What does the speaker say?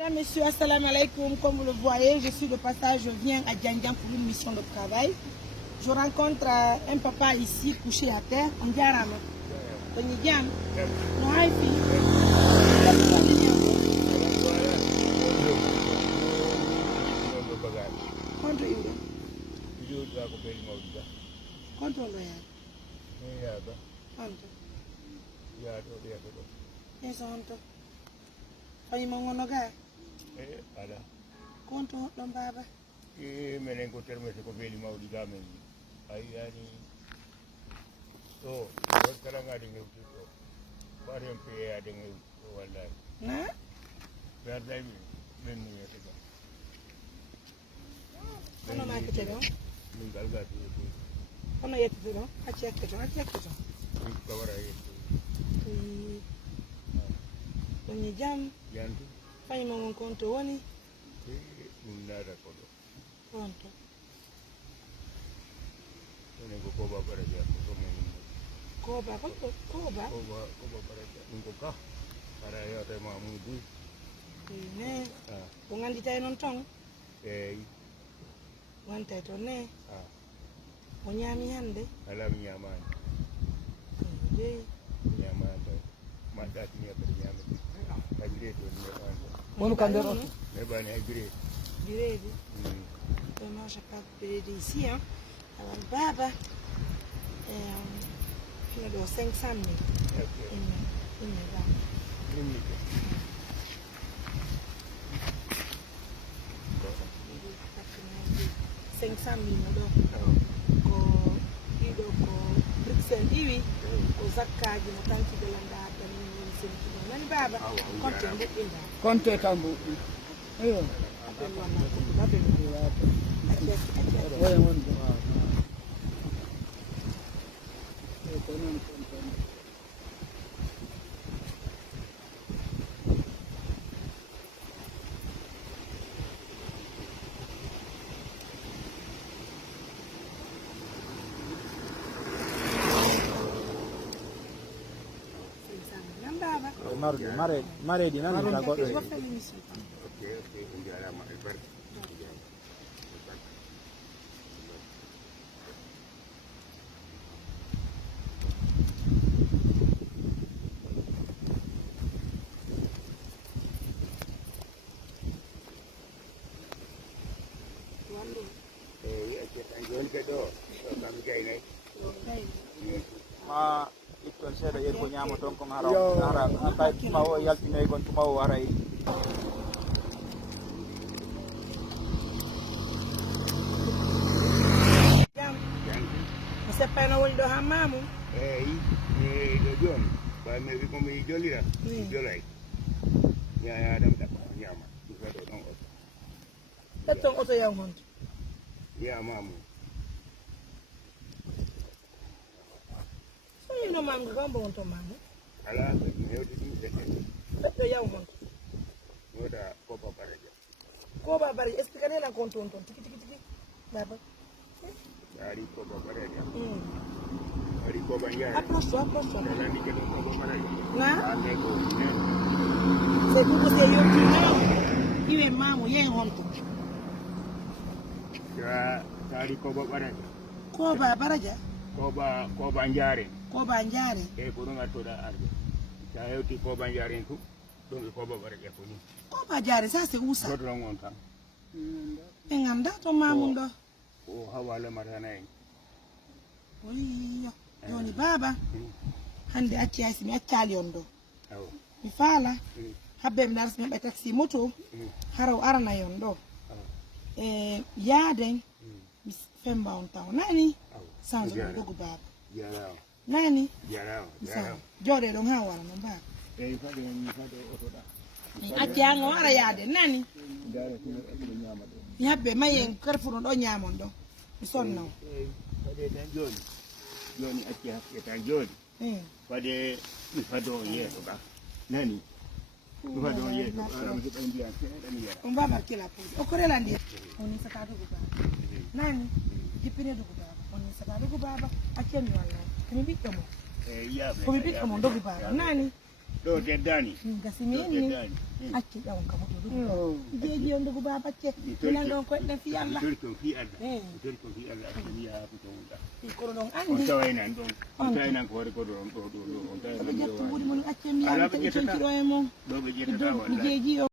Mesdames, Messieurs, assalamu alaikum. Comme vous le voyez, je suis de passage, je viens à Djangian pour une mission de travail. Je rencontre un papa ici couché à terre. On dit à Rame. On dit à Rame. Fai mangono ga? Ada. Konto don baba. Menen ko terme ko beli mawdi gamen. Ay yani. To, kala ngadi ngewti to. Barem pe ya de ngew wallahi. Na? Berday men ni yete ga. Ono ma kete do? Min galga to. Ono yete do? Achi yete do? Min kawara yete. Onye jam. Yandu. Fai mangon konto woni? Min nada kodo. Konto. Ene ko koba baraja ko men. Koba. Koba baraja. Ngo ka. Para ya te mamudu. Ne. Ungandi tay non tong? Wante to ne. Onyami hande? Alam nyamani. Nyamani. Madat ni apa nyamani. Agire to ni apa. Mono kandero. Me bani agire. Diredi. Moi, je pas de ici, hein. Alors, baba, il a 500 000. Il me va. 500 000 ko Bruxelles iwi ko zakkaji no tanki de landa tan ni senti nani baba konte mbudinda konte tambu ayo mare di nani la godo ma ikon seda yer ko nyamo ton ko hara kay bawo yaltine gon to bawo aray jam se pena wol do hamamu do jon ba me ko mi jolira jolay ya dam ta nyama ko do don o tatton oto yaw hon ya mamu no mango gombo on to mango ala me o di tatto yaw hon moda ko baraja ko babari expliquer la konto on tiki baba dari ko baraja dari ko banya approche la ni ke do ko baraja na ane ko c'est pour que yo tino iwe mamu yen hon to ya dari ko baraja ko babaraja ko ba njare ko ba njare ko ɗum attoɗa arde sa hewti ko ba njaren tu ɗum e ko ba ɓaraƴa ko ni ko ba jare ça c'est où ça godron on tan e ganda to mamum ɗo o hawala matana en oyiyo joni baba hande acci haysi mi accali on ɗo aw mi faala habbe mi narsi mi ɓe taxi moto haraw arana yon ɗo e yaaden mi femba on taw nani sans dogu baba jarama nani jarama jooɗe ɗon ha wara non baba eyi fade otoɗa acci an o ara yaade nani jare tino eɓe ñama ɗo mi habbe mayen carrefour ɗo ñamon ɗo mi sonno eyi fade tan joni acci hakke tan joni fade mi fado yeeso ka nani mi fado yeeso mi heɓa ndiyan seeɗa mi yara on baba kila puuji o korela ndi oni saka dogu baba nani jippine dogu baba oni saka dogu baba accemi wallahi komi ɓiɗɗo mo eyi yaɓe komi ɓiɗɗo mo dogu baba nani ɗo teddani gasimini acci ƴawn kam jeeji on ndugu baba ce minan ɗon koyɗen fi allah tori kon fi allah tori kon fi allah acciya ko towɗa kono ɗon on andi tawaynan ɗon on tawaynan ko hoore koɗo on ɗo on ɓe tawaynan ƴetta ɓuuri mon acce mi yaami taƴi tonkiɗo e mon ɗo ɓe ƴettata mi jeeji o